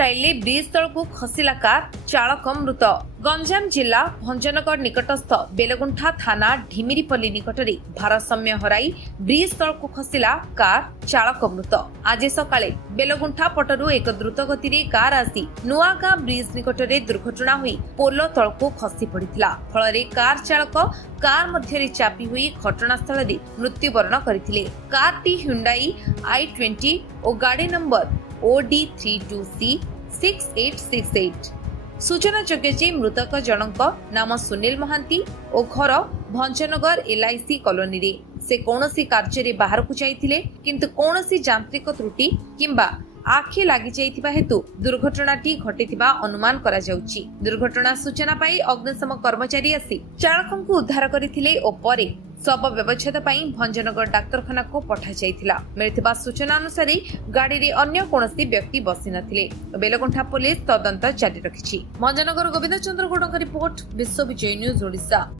Style bridge तल को खसिला car चालक मृत। गंजाम जिला भंजनगर निकटस्थ बेलगुंठा थाना ढिमिरीपल्ली निकट में भारसाम्य हराई ब्रिज तल को खसिला कार चालक मृत। आज सकाळे बेलगुंठा पटरू एक द्रुत गति कार आसी नुआगां ब्रिज निकट में दुर्घटना हुई पोल तल को खसी पड़िथिला। फल कार चालक कार मध्य चापी हुई घटनास्थल मृत्युवरण करथिले। कार टी ह्युंडाई i20 और गाड़ी नंबर OD32C 6868। सूचना जोग्य जे मृतक जनक नाम सुनील महांती और घर भंजनगर LIC कॉलोनी रे। से कौनसी कार्य रे बाहर को जाइथिले किंतु कौनसी यांत्रिक त्रुटि किंबा आखि लागि जाइथिबा हेतु दुर्घटनाटी घटिथिबा अनुमान करा जाउची। दुर्घटना सूचना पाई अग्निशम कर्मचारी आसी चालक को उद्धार करथिले और परे शव व्यवच्छेद पाई भंजनगर डाक्तरखाना को पठा जाइथिला। मिलिथिबा सूचना अनुसार गाड़ी रे अन्य कोनोसी व्यक्ति बसी नथिले। बेलगुंठा पुलिस तदंत जारी रखिछि। भंजनगर गोविंद चंद्र गौड़ रिपोर्ट, विश्व विजय न्यूज ओडिशा।